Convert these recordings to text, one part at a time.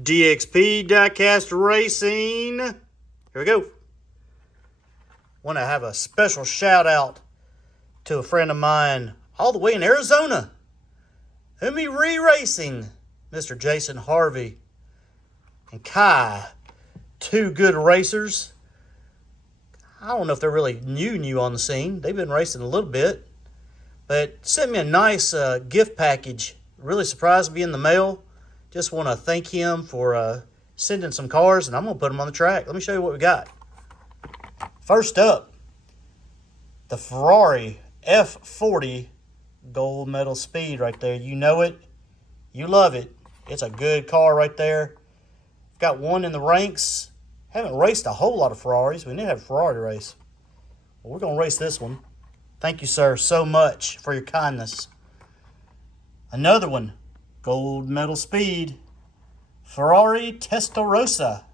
DXP Diecast Racing. Here we go. Want to have a special shout out to a friend of mine all the way in Arizona. Umi Racing, Mr. Jason Harvey and Kai. Two good racers. I don't know if they're really new on the scene. They've been racing a little bit. But sent me a nice gift package. Really surprised me in the mail. Just want to thank him for sending some cars, and I'm going to put them on the track. Let me show you what we got. First up, the Ferrari F40 gold medal speed right there. You know it. You love it. It's a good car right there. Got one in the ranks. Haven't raced a whole lot of Ferraris. We need to have a Ferrari race. Well, we're going to race this one. Thank you, sir, so much for your kindness. Another one. Gold medal speed. Ferrari Testarossa.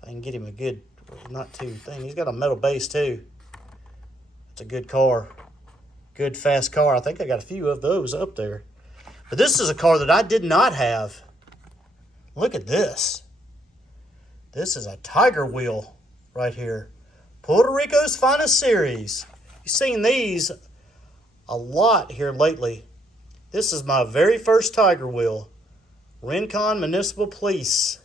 If I can get him a good, not too thing. He's got a metal base too. It's a good car. Good fast car. I think I got a few of those up there. But this is a car that I did not have. Look at this. This is a Tiger Wheel right here. Puerto Rico's finest series. You've seen these a lot here lately. This is my very first Tiger Wheel. Rincon Municipal Police.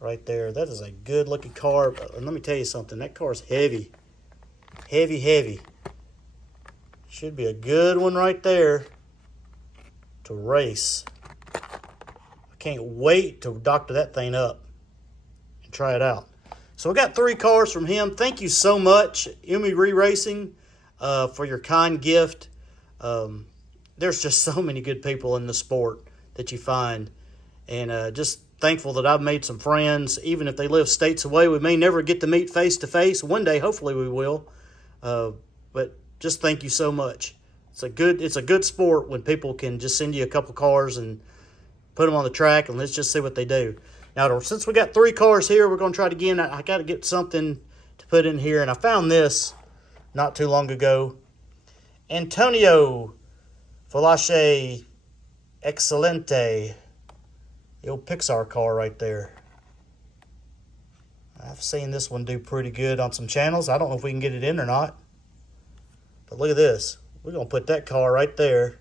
Right there. That is a good looking car. And let me tell you something. That car's heavy. Heavy. Should be a good one right there to race. I can't wait to doctor that thing up and try it out. So we got 3 cars from him. Thank you so much, Umi Racing, for your kind gift. There's just so many good people in the sport that you find. And just thankful that I've made some friends. Even if they live states away, we may never get to meet face to face. One day, hopefully we will. But just thank you so much. It's a good sport when people can just send you a couple cars and put them on the track, and let's just see what they do. Now, since we got 3 cars here, we're going to try it again. I got to get something to put in here, and I found this not too long ago. Antonio Falache Excelente. The old Pixar car right there. I've seen this one do pretty good on some channels. I don't know if we can get it in or not. But look at this. We're going to put that car right there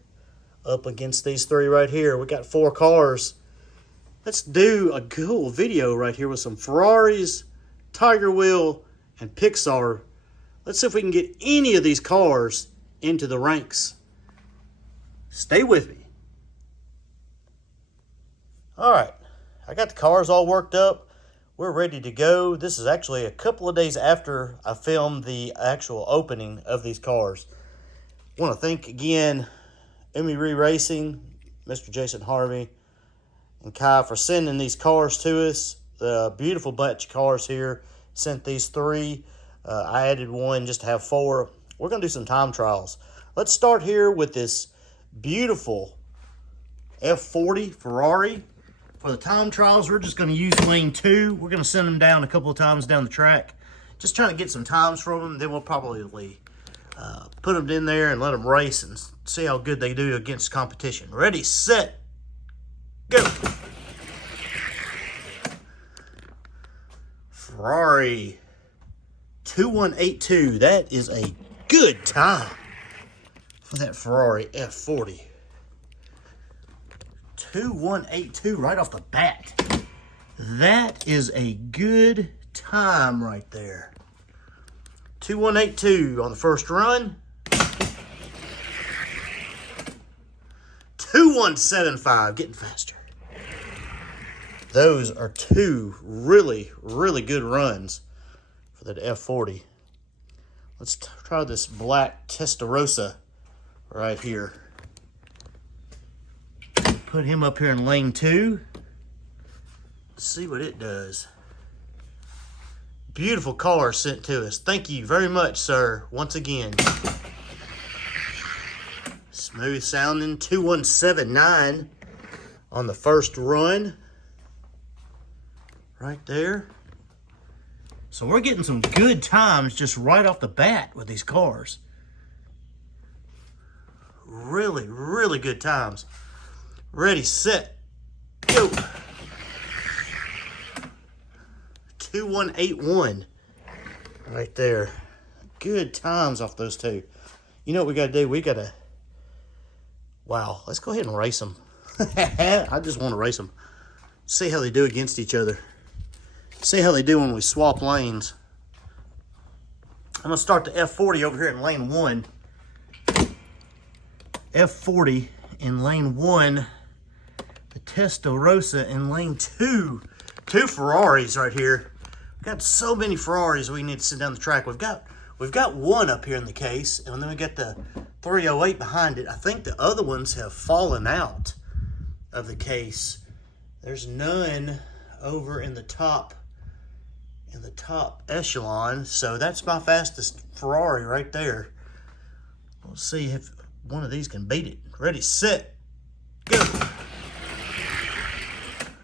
up against these 3 right here. We got 4 cars. Let's do a cool video right here with some Ferraris, Tiger Wheel, and Pixar. Let's see if we can get any of these cars into the ranks. Stay with me. All right. I got the cars all worked up. We're ready to go. This is actually a couple of days after I filmed the actual opening of these cars. I want to thank again Umi Racing, Mr. Jason Harvey, and Kai for sending these cars to us. The beautiful bunch of cars here. Sent these 3. I added one just to have 4. We're going to do some time trials. Let's start here with this beautiful F40 Ferrari. For the time trials, we're just going to use lane 2. We're going to send them down a couple of times down the track. Just trying to get some times from them. Then we'll probably put them in there and let them race and see how good they do against competition. Ready, set, go. Ferrari 2182. That is a good time for that Ferrari F40. 2182 right off the bat. That is a good time right there. 2182 on the first run. 2175, getting faster. Those are 2 really good runs for that F40. Let's try this black Testarossa right here. Put him up here in lane 2. Let's see what it does. Beautiful car sent to us. Thank you very much, sir, once again. Smooth sounding 2179 on the first run. Right there. So we're getting some good times just right off the bat with these cars. Really good times. Ready, set, Go. 2181. Right there. Good times off those two. You know what we got to do? We got to... Wow. Let's go ahead and race them. I just want to race them. See how they do against each other. See how they do when we swap lanes. I'm going to start the F40 over here in lane 1. F40 in lane 1. The Testarossa in lane 2. Two Ferraris right here. We've got so many Ferraris we need to sit down the track. We've got one up here in the case, and then we got the 308 behind it. I think the other ones have fallen out of the case. There's none over in the top echelon. So that's my fastest Ferrari right there. We'll see if one of these can beat it. Ready, set, go.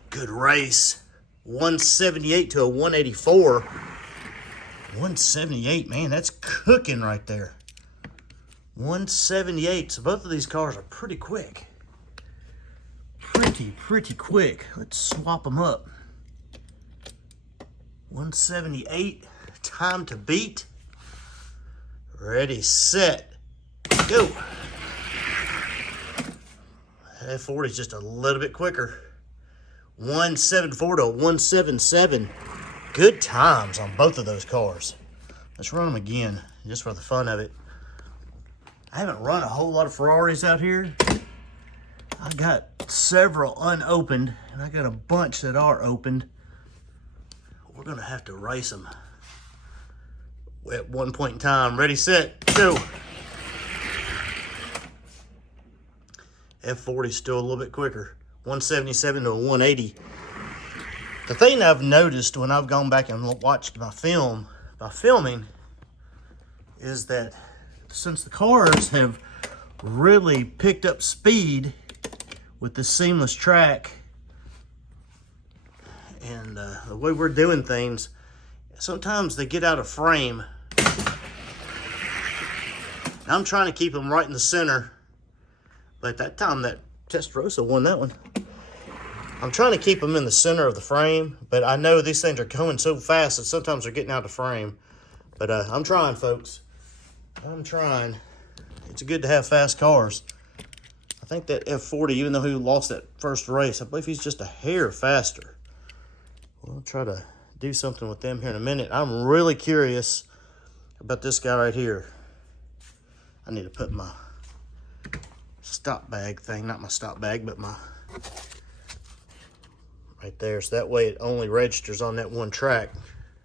Good race. 178 to a 184. 178, man, that's cooking right there. 178. So both of these cars are pretty quick. Pretty quick. Let's swap them up. 178. Time to beat. Ready, set, go. That F40 is just a little bit quicker. 174 to a 177. Good times on both of those cars. Let's run them again, just for the fun of it. I haven't run a whole lot of Ferraris out here. I got several unopened, and I got a bunch that are opened. We're gonna have to race them at one point in time. Ready, set, go. F40 still a little bit quicker. 177 to a 180. The thing I've noticed when I've gone back and watched my filming, is that since the cars have really picked up speed with the seamless track and the way we're doing things, sometimes they get out of frame. I'm trying to keep them right in the center, but that time that Testarossa won that one. I'm trying to keep them in the center of the frame, but I know these things are going so fast that sometimes they're getting out of frame. But I'm trying, folks. I'm trying. It's good to have fast cars. I think that F40, even though he lost that first race, I believe he's just a hair faster. We'll try to do something with them here in a minute. I'm really curious about this guy right here. I need to put my stop bag thing, not my stop bag, but my... right there, so that way it only registers on that one track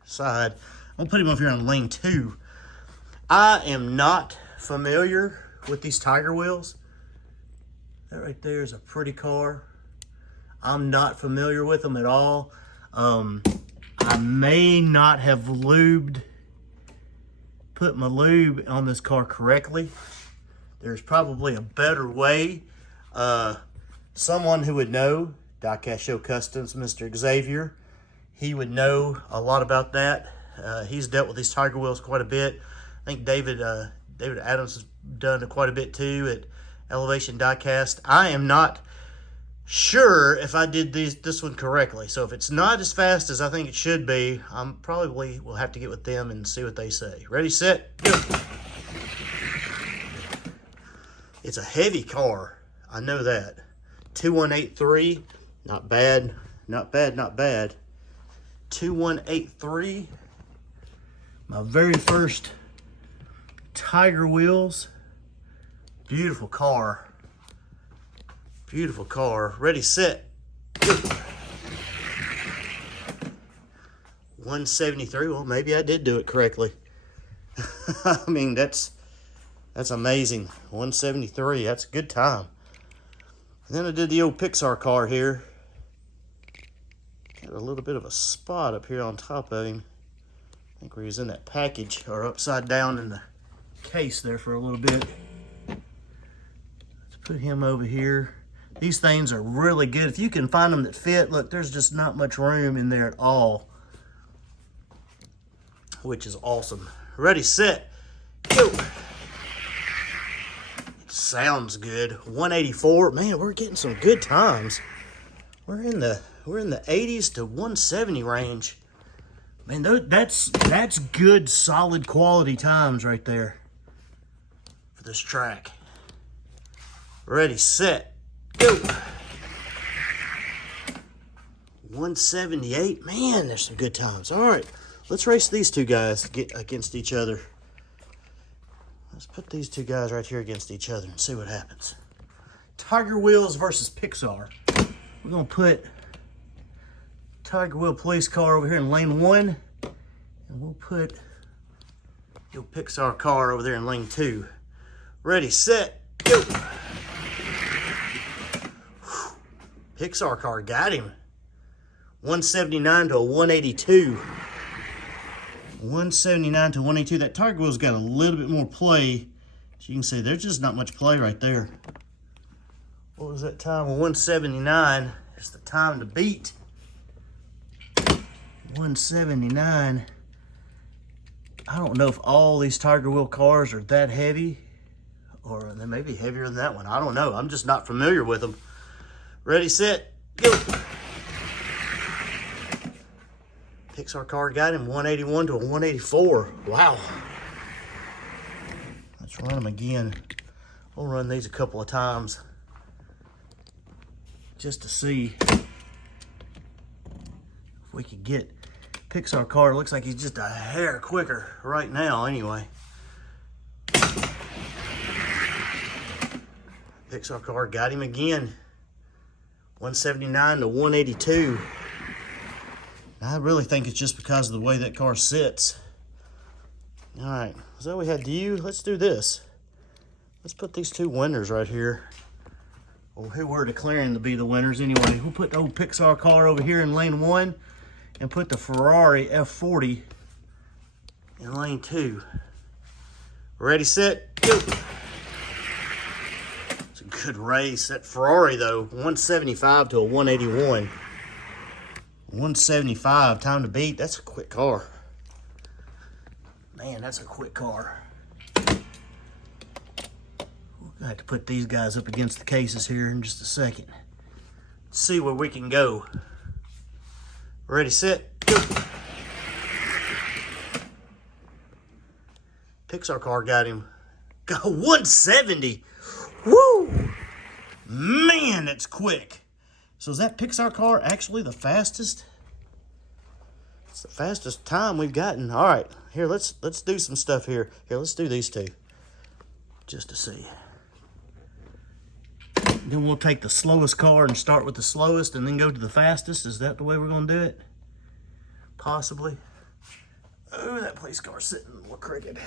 side. I'm gonna put him over here on lane 2. I am not familiar with these Tiger wheels. That right there is a pretty car. I'm not familiar with them at all. I may not have put my lube on this car correctly. There's probably a better way. Someone who would know, Diecast Show Customs, Mr. Xavier, he would know a lot about that. He's dealt with these Tiger wheels quite a bit. I think David Adams has done quite a bit too at Elevation Diecast. I am not sure if I did this one correctly. So if it's not as fast as I think it should be, I'm probably will have to get with them and see what they say. Ready, set, go. It's a heavy car. I know that. 2183. Not bad, not bad, not bad. 2183. My very first Tiger wheels. Beautiful car. Beautiful car. Ready, set, go. 173. Well, maybe I did do it correctly. I mean, that's amazing. 173. That's a good time. And then I did the old Pixar car here. Got a little bit of a spot up here on top of him. I think where he was in that package, or upside down in the case there for a little bit. Let's put him over here. These things are really good. If you can find them that fit, look, there's just not much room in there at all, which is awesome. Ready, set, go. Sounds good. 184. Man, we're getting some good times We're in the 80s to 170 range. Man, that's good, solid quality times right there for this track. Ready, set, go. 178. Man, there's some good times. All right, let's race these two guys against each other. Let's put these two guys right here against each other and see what happens. Tiger Wheels versus Pixar. We're going to put Tiger Wheel police car over here in lane 1. And we'll put your Pixar car over there in lane 2. Ready, set, go. Pixar car got him. 179 to a 182. 179 to 182. That Tiger Wheel's got a little bit more play. As you can see, there's just not much play right there. What was that time? 179 is the time to beat. 179. I don't know if all these Tiger Wheel cars are that heavy, or they may be heavier than that one. I don't know. I'm just not familiar with them. Ready, set, go. Pixar car got him 181 to a 184. Wow. Let's run them again. We'll run these a couple of times just to see if we could get Pixar car. Looks like he's just a hair quicker right now anyway. Pixar car got him again. 179 to 182. I really think it's just because of the way that car sits. All right, so we had you. Let's do this. Let's put these two winners right here. Well, who we're declaring to be the winners anyway. We'll put the old Pixar car over here in lane 1 and put the Ferrari F40 in lane 2. Ready, set, go. It's a good race. That Ferrari, though, 175 to a 181. 175, time to beat. That's a quick car. Man, that's a quick car. I have to put these guys up against the cases here in just a second. Let's see where we can go. Ready, set, go. Pixar car got him. Got 170. Woo! Man, that's quick. So is that Pixar car actually the fastest? It's the fastest time we've gotten. All right, here, let's do some stuff here. Here, let's do these two just to see. Then we'll take the slowest car and start with the slowest and then go to the fastest. Is that the way we're going to do it? Possibly. Oh, that police car's sitting a little crooked.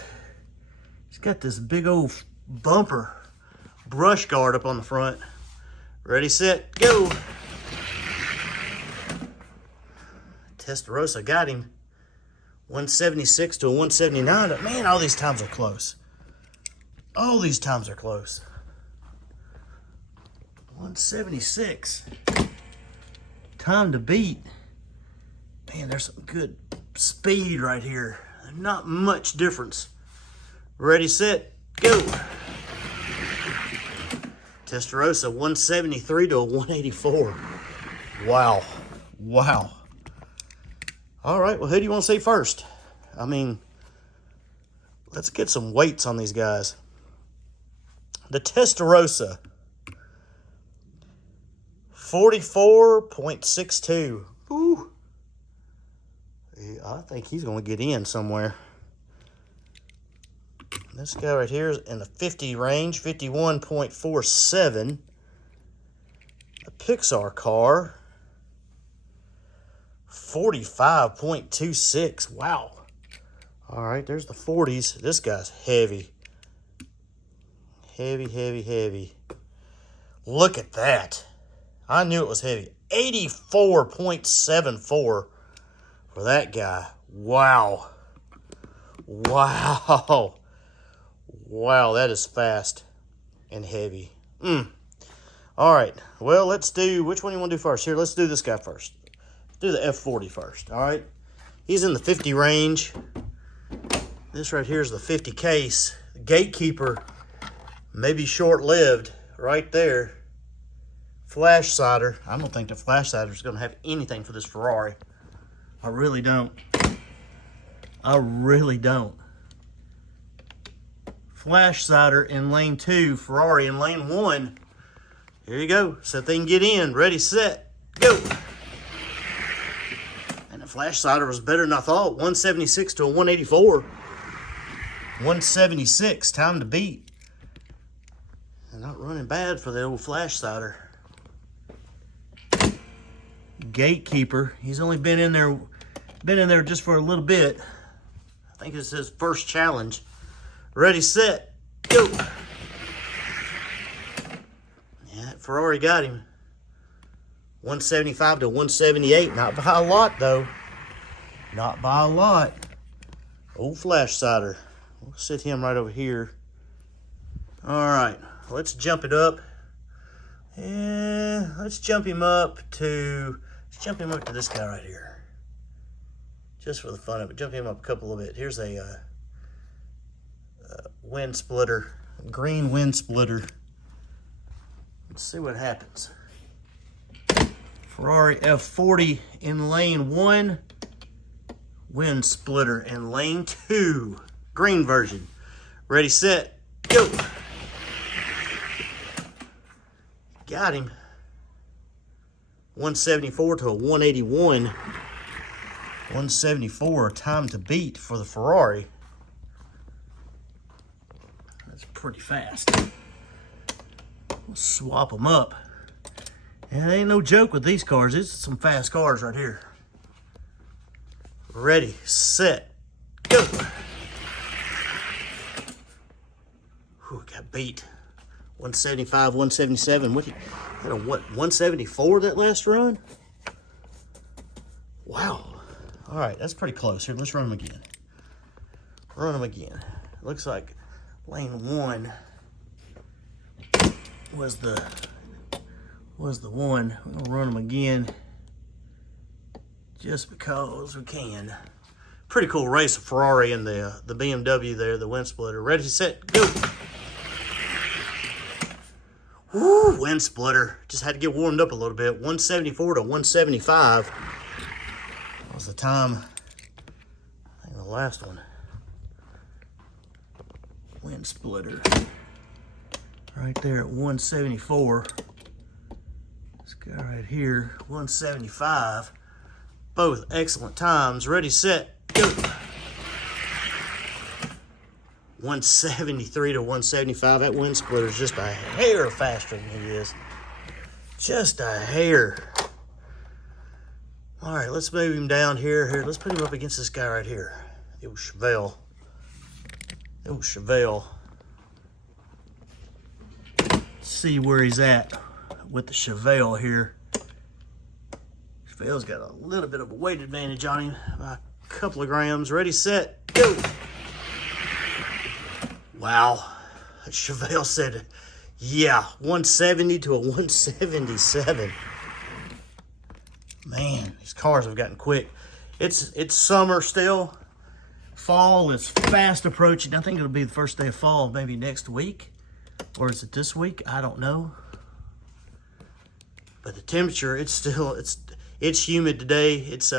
It's got this big old bumper brush guard up on the front. Ready, set, go. Testarossa got him. 176 to a 179. Man, all these times are close. All these times are close. 176. Time to beat. Man, there's some good speed right here. Not much difference. Ready, set, go. Testarossa 173 to a 184. Wow. Wow. All right, well, who do you want to see first? I mean, let's get some weights on these guys. The Testarossa. 44.62. Ooh. I think he's going to get in somewhere. This guy right here is in the 50 range, 51.47. The Pixar car, 45.26. Wow. All right, there's the 40s. This guy's heavy. Heavy, heavy, heavy. Look at that. I knew it was heavy. 84.74 for that guy. Wow. Wow. Wow, that is fast and heavy. All right. Well, let's do, which one do you want to do first? Here, let's do this guy first. Let's do the F40 first, all right? He's in the 50 range. This right here is the 50 case. The gatekeeper may be short-lived right there. flash sider. I don't think the flash sider is going to have anything for this Ferrari. I really don't. I really don't. Flash sider in lane 2, Ferrari in lane 1. Here you go. So they can get in. Ready, set, go. And the flash sider was better than I thought. 176 to a 184. 176, time to beat. And not running bad for the old flash sider. Gatekeeper. He's only been in there just for a little bit. I think it's his first challenge. Ready, set, go. Yeah, Ferrari got him. 175 to 178. Not by a lot, though. Not by a lot. Old flash sider. We'll sit him right over here. All right, let's jump it up. Yeah, let's jump him up to this guy right here. Just for the fun of it. Jump him up a couple of bit. Here's a wind splitter, green wind splitter. Let's see what happens. Ferrari F40 in lane 1, wind splitter in lane 2, green version. Ready, set, go. Got him. 174 to a 181. 174, time to beat for the Ferrari. That's pretty fast. We'll swap them up. And it ain't no joke with these cars. It's some fast cars right here. Ready, set, go. Whew, got beat. 175, 177. What? 174 that last run? Wow. All right, that's pretty close. Here, let's run them again. Run them again. Looks like lane 1 was the one. We're gonna run them again just because we can. Pretty cool race of Ferrari and the BMW there, the wind splitter. Ready, set, go. Woo, wind splitter. Just had to get warmed up a little bit. 174 to 175. That was the time. I think the last one. Wind splitter. Right there at 174. This guy right here, 175. Both excellent times. Ready, set, go. 173 to 175. That wind splitter is just a hair faster than he is. Just a hair. All right, let's move him down here. Here, let's put him up against this guy right here. The old Chevelle. The old Chevelle. See where he's at with the Chevelle here. Chevelle's got a little bit of a weight advantage on him by a couple of grams. Ready, set, go. Wow. Chevelle said, yeah, 170 to a 177. Man, these cars have gotten quick. It's summer still. Fall is fast approaching. I think it'll be the first day of fall, maybe next week. Or is it this week? I don't know. But the temperature, it's humid today. It's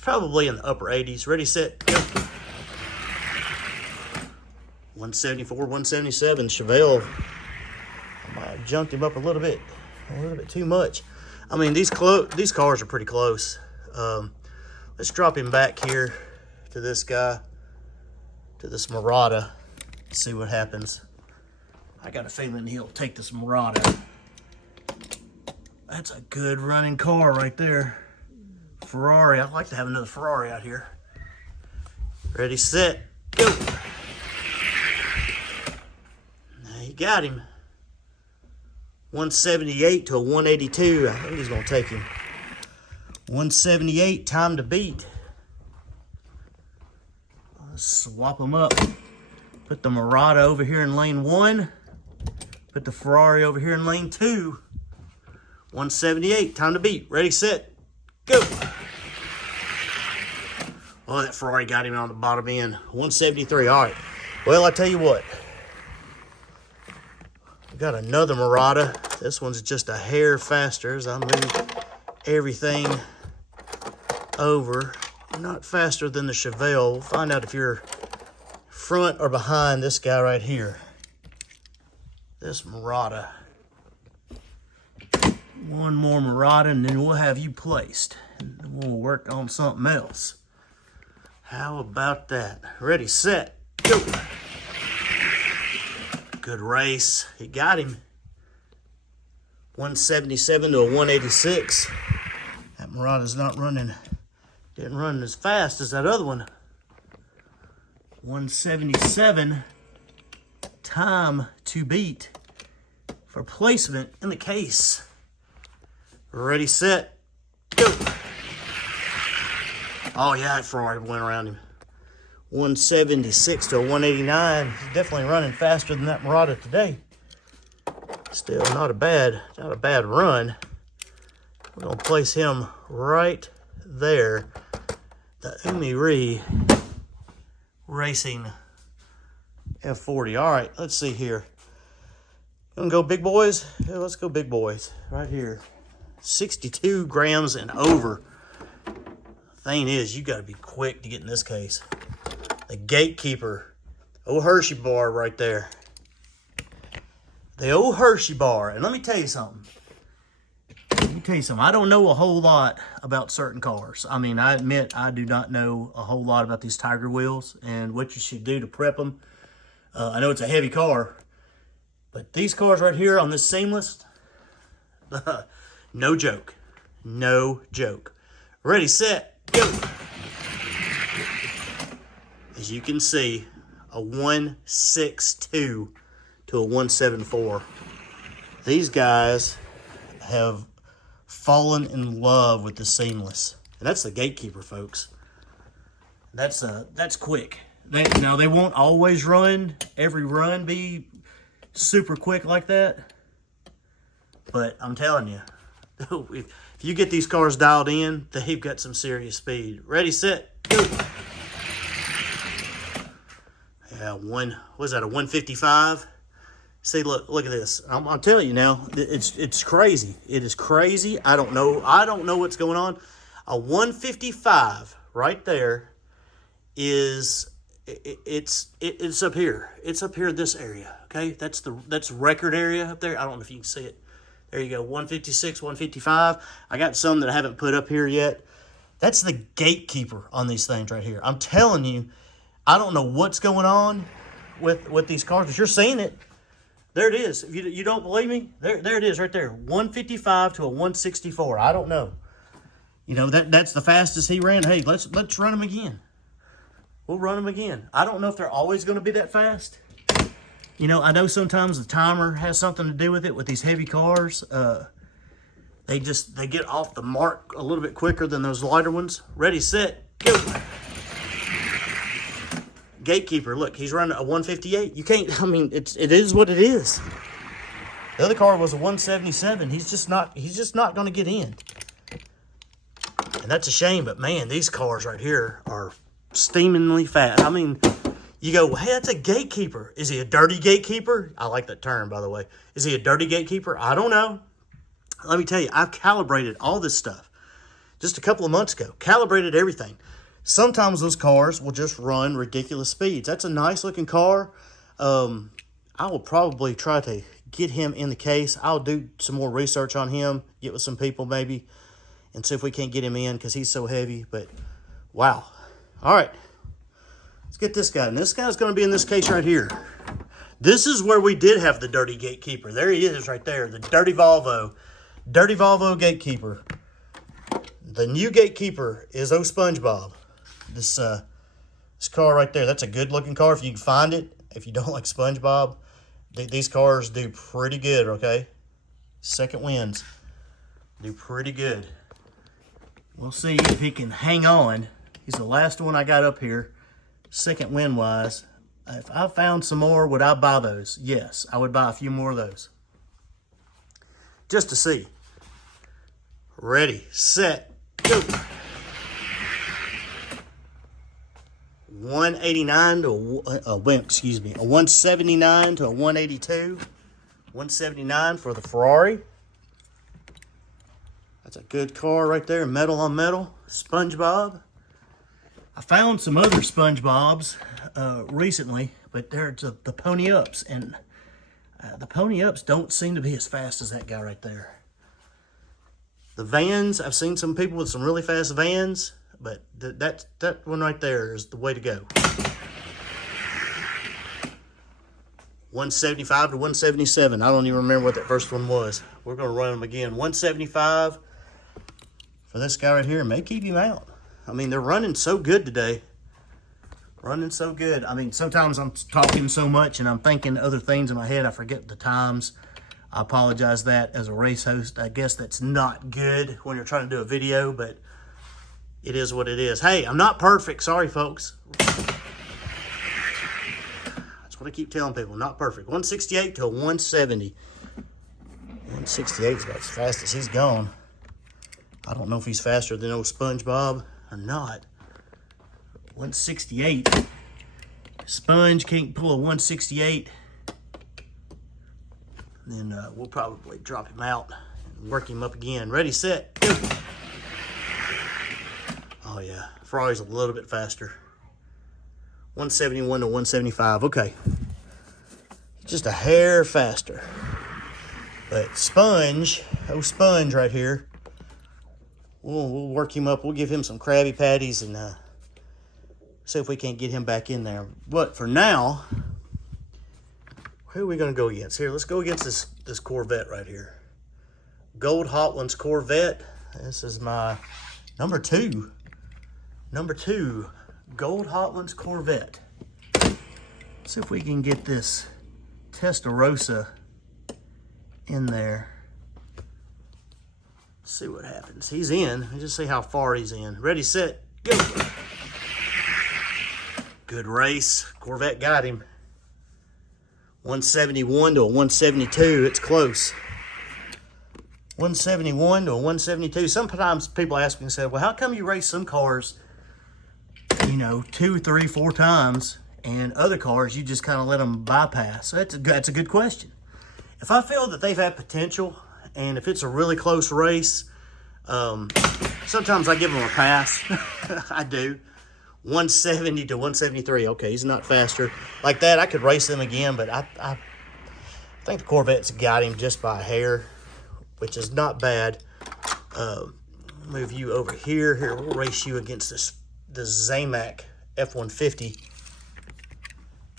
probably in the upper 80s. Ready, set, go. 174, 177. Chevelle, I might have junked him up a little bit too much. I mean, these cars are pretty close. Let's drop him back here to this guy, to this Murata. See what happens. I got a feeling he'll take this Murata. That's a good running car right there. Ferrari. I'd like to have another Ferrari out here. Ready, set, go. Now you got him. 178 to a 182. I think he's going to take him. 178, time to beat. Let's swap them up. Put the Murata over here in lane 1. Put the Ferrari over here in lane 2. 178, time to beat. Ready, set, go. Oh, that Ferrari got him on the bottom end. 173, all right. Well, I tell you what. We got another Murata. This one's just a hair faster as I move everything over. Not faster than the Chevelle. We'll find out if you're front or behind this guy right here. This Murata. One more Murata and then we'll have you placed. And we'll work on something else. How about that? Ready, set, go. Good race. He got him. 177 to a 186. That Murata's not running. Didn't run as fast as that other one. 177. Time to beat for placement in the case. Ready, set, go. Oh yeah, that Ferrari went around him. 176 to a 189. He's definitely running faster than that Murata today. Still not a bad run. We're gonna place him right there. The Umi Racing F40. All right, let's see here. Gonna go big boys? Yeah, let's go big boys right here. 62 grams and over. Thing is, you gotta be quick to get in this case. The gatekeeper, old Hershey bar right there. The old Hershey bar. And let me tell you something. I don't know a whole lot about certain cars. I mean, I admit I do not know a whole lot about these Tiger wheels and what you should do to prep them. I know it's a heavy car, but these cars right here on this seamless, no joke. No joke. Ready, set, go. As you can see, a 162 to a 174. These guys have fallen in love with the seamless. And that's the gatekeeper, folks. That's quick. Now, they won't always run, every run be super quick like that. But I'm telling you, if you get these cars dialed in, they've got some serious speed. Ready, set, go. Yeah, was that a 155? See, look at this. I'm telling you now, it's crazy. It is crazy. I don't know what's going on. A 155 right there is it's up here. It's up here, this area. Okay, that's record area up there. I don't know if you can see it. There you go, 156, 155. I got some that I haven't put up here yet. That's the gatekeeper on these things right here. I'm telling you, I don't know what's going on with these cars, but you're seeing it. There it is. If you don't believe me, there it is right there. 155 to a 164. I don't know. You know, that's the fastest he ran. Hey, let's run him again. We'll run them again. I don't know if they're always going to be that fast. You know, I know sometimes the timer has something to do with it with these heavy cars. They get off the mark a little bit quicker than those lighter ones. Ready, set, go. Gatekeeper, look, he's running a 158. You can't, I mean, it is what it is. The other car was a 177. He's just not going to get in. And that's a shame, but man, these cars right here are steamingly fast. I mean, you go, hey, that's a gatekeeper. Is he a dirty gatekeeper? I like that term, by the way. Is he a dirty gatekeeper? I don't know. Let me tell you, I've calibrated all this stuff just a couple of months ago. Calibrated everything. Sometimes those cars will just run ridiculous speeds. That's a nice looking car. I will probably try to get him in the case. I'll do some more research on him, get with some people maybe, and see if we can't get him in because he's so heavy. But wow. All right. Let's get this guy. And this guy's going to be in this case right here. This is where we did have the dirty gatekeeper. There he is right there. The dirty Volvo. Dirty Volvo gatekeeper. The new gatekeeper is old SpongeBob. This car right there, that's a good looking car if you can find it. If you don't like SpongeBob, these cars do pretty good, okay? Second wins do pretty good. We'll see if he can hang on. He's the last one I got up here, second win wise. If I found some more, would I buy those? Yes, I would buy a few more of those. Just to see. Ready, set, go. 189 to a 179 to a 182. 179 for the Ferrari. That's a good car right there, metal on metal. SpongeBob. I found some other SpongeBobs recently, but they're the Pony Ups, and the Pony Ups don't seem to be as fast as that guy right there. The vans, I've seen some people with some really fast vans, but that one right there is the way to go. 175 to 177. I don't even remember what that first one was. We're going to run them again. 175 for this guy right here. May keep him out. I mean, they're running so good today. Running so good. I mean, sometimes I'm talking so much and I'm thinking other things in my head. I forget the times. I apologize that as a race host. I guess that's not good when you're trying to do a video, but it is what it is. Hey, I'm not perfect. Sorry, folks. That's what I keep telling people. Not perfect. 168 to 170. 168 is about as fast as he's gone. I don't know if he's faster than old SpongeBob or not. 168. Sponge can't pull a 168. Then we'll probably drop him out and work him up again. Ready, set, go. Oh yeah, Ferrari's a little bit faster. 171 to 175. Okay, just a hair faster. But Sponge, oh Sponge right here, we'll work him up. We'll give him some Krabby Patties and see if we can't get him back in there. But for now, who are we going to go against? Here, let's go against this Corvette right here. Gold Hot Ones Corvette. This is my number two. Number 2, Gold Hot Ones Corvette. Let's see if we can get this Testarossa in there. Let's see what happens. He's in. Let's just see how far he's in. Ready, set, go. Good race. Corvette got him. 171 to a 172. It's close. 171 to a 172. Sometimes people ask me and say, well, how come you race some cars, you know, 2, 3, 4 times, and other cars you just kind of let them bypass? So that's a good question. If I feel that they've had potential, and if it's a really close race, sometimes I give them a pass. I do. 170 to 173. Okay, he's not faster. Like that, I could race them again, but I think the Corvette's got him just by a hair, which is not bad. Move you over here. Here, we'll race you against this Zamac F-150.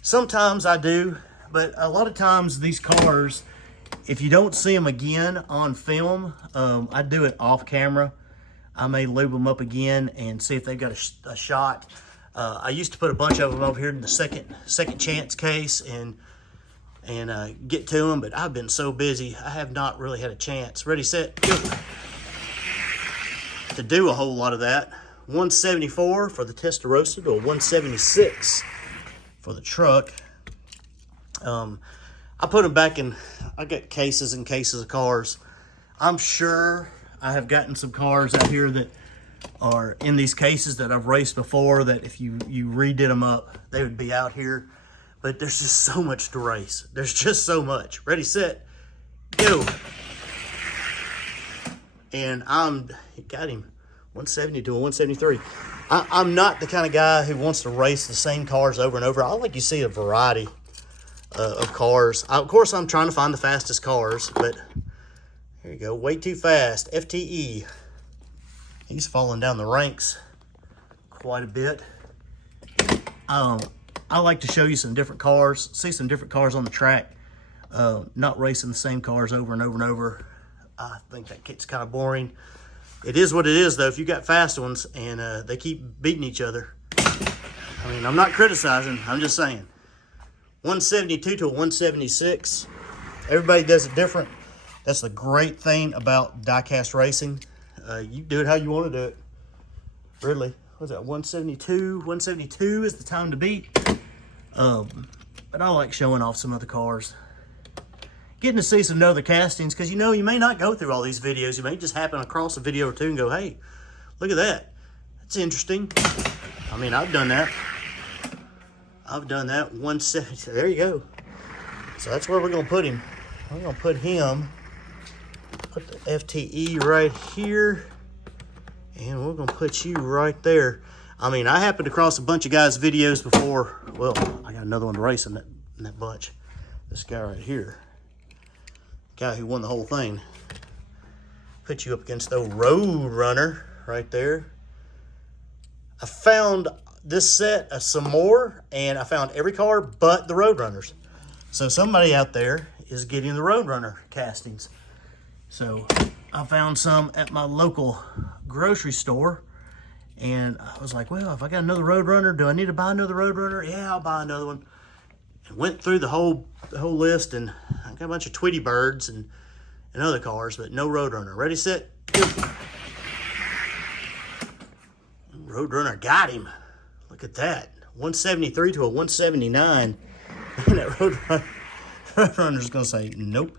Sometimes I do, but a lot of times these cars, if you don't see them again on film, I do it off camera. I may lube them up again and see if they've got a shot. I used to put a bunch of them over here in the second chance case and get to them, but I've been so busy, I have not really had a chance. Ready, set, go. To do a whole lot of that. 174 for the Testarossa to a 176 for the truck. I put them back in, I got cases and cases of cars. I'm sure I have gotten some cars out here that are in these cases that I've raced before that if you redid them up, they would be out here. But there's just so much to race. There's just so much. Ready, set, go. And got him, 170 to a 173. I'm not the kind of guy who wants to race the same cars over and over. I like you see a variety of cars. Of course, I'm trying to find the fastest cars, but here you go. Way too fast. FTE. He's falling down the ranks quite a bit. I like to show you some different cars, see some different cars on the track, not racing the same cars over and over and over. I think that gets kind of boring. It is what it is, though. If you got fast ones and they keep beating each other. I mean, I'm not criticizing. I'm just saying. 172 to a 176. Everybody does it different. That's the great thing about diecast racing. You do it how you want to do it. Really. What's that, 172? 172 is the time to beat. But I like showing off some other cars. Getting to see some other castings, because you know you may not go through all these videos. You may just happen across a video or two and go, hey, look at that. That's interesting. I mean, I've done that. I've done that. 170. There you go. So that's where we're going to put him. I'm going to put the FTE right here. And we're going to put you right there. I mean, I happened to cross a bunch of guys' videos before. Well, I got another one to race in that bunch. This guy right here. Guy who won the whole thing. Put you up against the Road Runner right there. I found this set of some more, and I found every car but the Road Runners. So somebody out there is getting the Road Runner castings. So I found some at my local grocery store, and I was like, well, if I got another Road Runner, do I need to buy another Road Runner? Yeah, I'll buy another one. And went through the whole list, and I got a bunch of Tweety Birds and other cars, but no Road Runner. Ready, set, go. Road Runner got him. Look at that. 173 to a 179. And that Road Runner's going to say nope.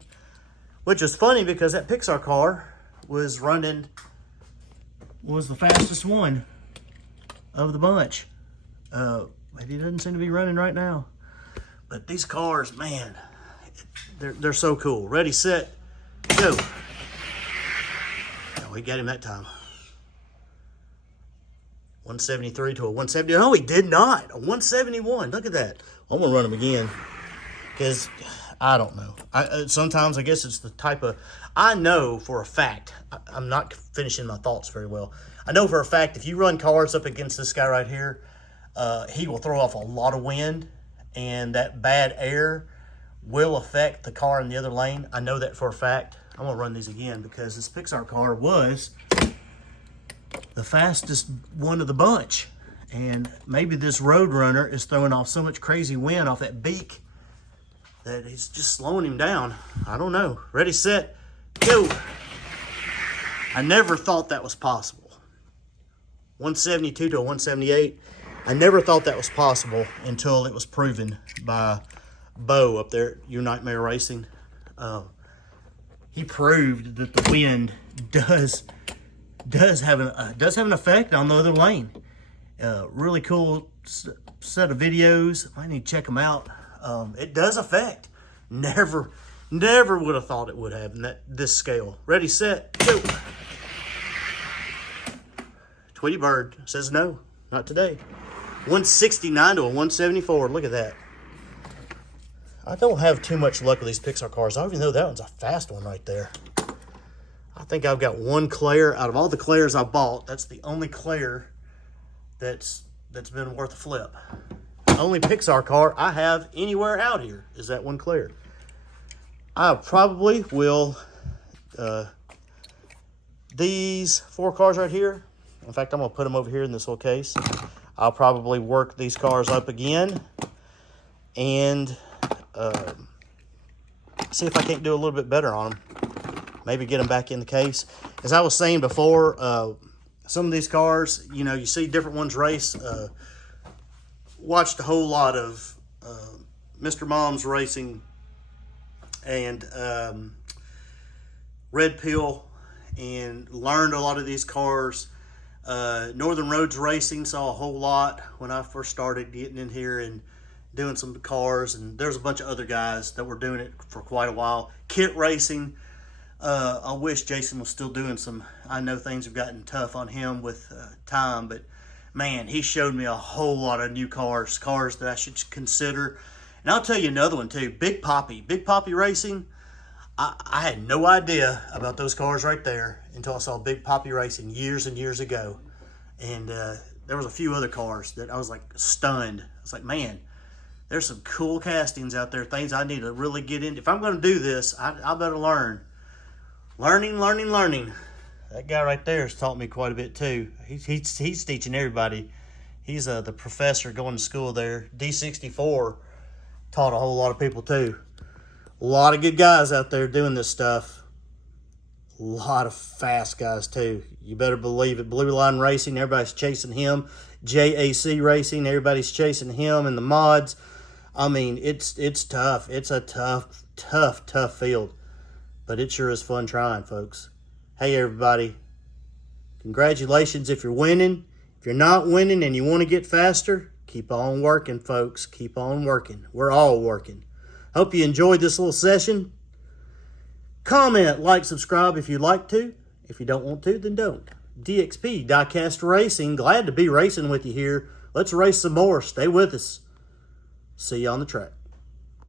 Which is funny because that Pixar car was the fastest one of the bunch. Maybe it doesn't seem to be running right now. But these cars, man, they're so cool. Ready, set, go. Oh, we got him that time. 173 to a 170. No, he did not. A 171. Look at that. I'm going to run him again because I don't know. Sometimes I guess it's the type of... I know for a fact, I'm not finishing my thoughts very well. I know for a fact if you run cars up against this guy right here, he will throw off a lot of wind, and that bad air will affect the car in the other lane. I know that for a fact. I'm going to run these again because this Pixar car was the fastest one of the bunch. And maybe this Road Runner is throwing off so much crazy wind off that beak that it's just slowing him down. I don't know. Ready, set, go. I never thought that was possible. 172 to a 178. I never thought that was possible until it was proven by Bo up there at Your Nightmare Racing. He proved that the wind does have an effect on the other lane. Really cool set of videos. I need to check them out. It does affect. Never would have thought it would have in this scale. Ready, set, go. Tweety Bird says no, not today. 169 to a 174. Look at that. I don't have too much luck with these Pixar cars. I don't even know that one's a fast one right there. I think I've got one Claire. Out of all the Claires I bought, that's the only Claire that's been worth a flip. The only Pixar car I have anywhere out here is that one Claire. I probably will, these 4 cars right here, in fact, I'm going to put them over here in this little case. I'll probably work these cars up again and see if I can't do a little bit better on them. Maybe get them back in the case. As I was saying before, some of these cars, you know, you see different ones race. Watched a whole lot of Mr. Mom's Racing and Red Pill and learned a lot of these cars. Northern Roads Racing saw a whole lot when I first started getting in here and doing some cars, and there's a bunch of other guys that were doing it for quite a while. Kit Racing, I wish Jason was still doing some. I know things have gotten tough on him with time, but man, he showed me a whole lot of new cars that I should consider. And I'll tell you another one too, Big Poppy Racing. I had no idea about those cars right there until I saw Big Poppy Racing years and years ago. And there was a few other cars that I was like stunned. I was like, man, there's some cool castings out there, things I need to really get into. If I'm going to do this, I better learn. Learning. That guy right there has taught me quite a bit too. He's teaching everybody. He's the professor going to school there. D64 taught a whole lot of people too. A lot of good guys out there doing this stuff. A lot of fast guys too. You better believe it. Blue Line Racing, everybody's chasing him. JAC Racing, everybody's chasing him and the mods. I mean, it's tough. It's a tough field. But it sure is fun trying, folks. Hey, everybody. Congratulations if you're winning. If you're not winning and you want to get faster, keep on working, folks. Keep on working. We're all working. Hope you enjoyed this little session. Comment, like, subscribe if you'd like to. If you don't want to, then don't. DXP, Diecast Racing. Glad to be racing with you here. Let's race some more. Stay with us. See you on the track.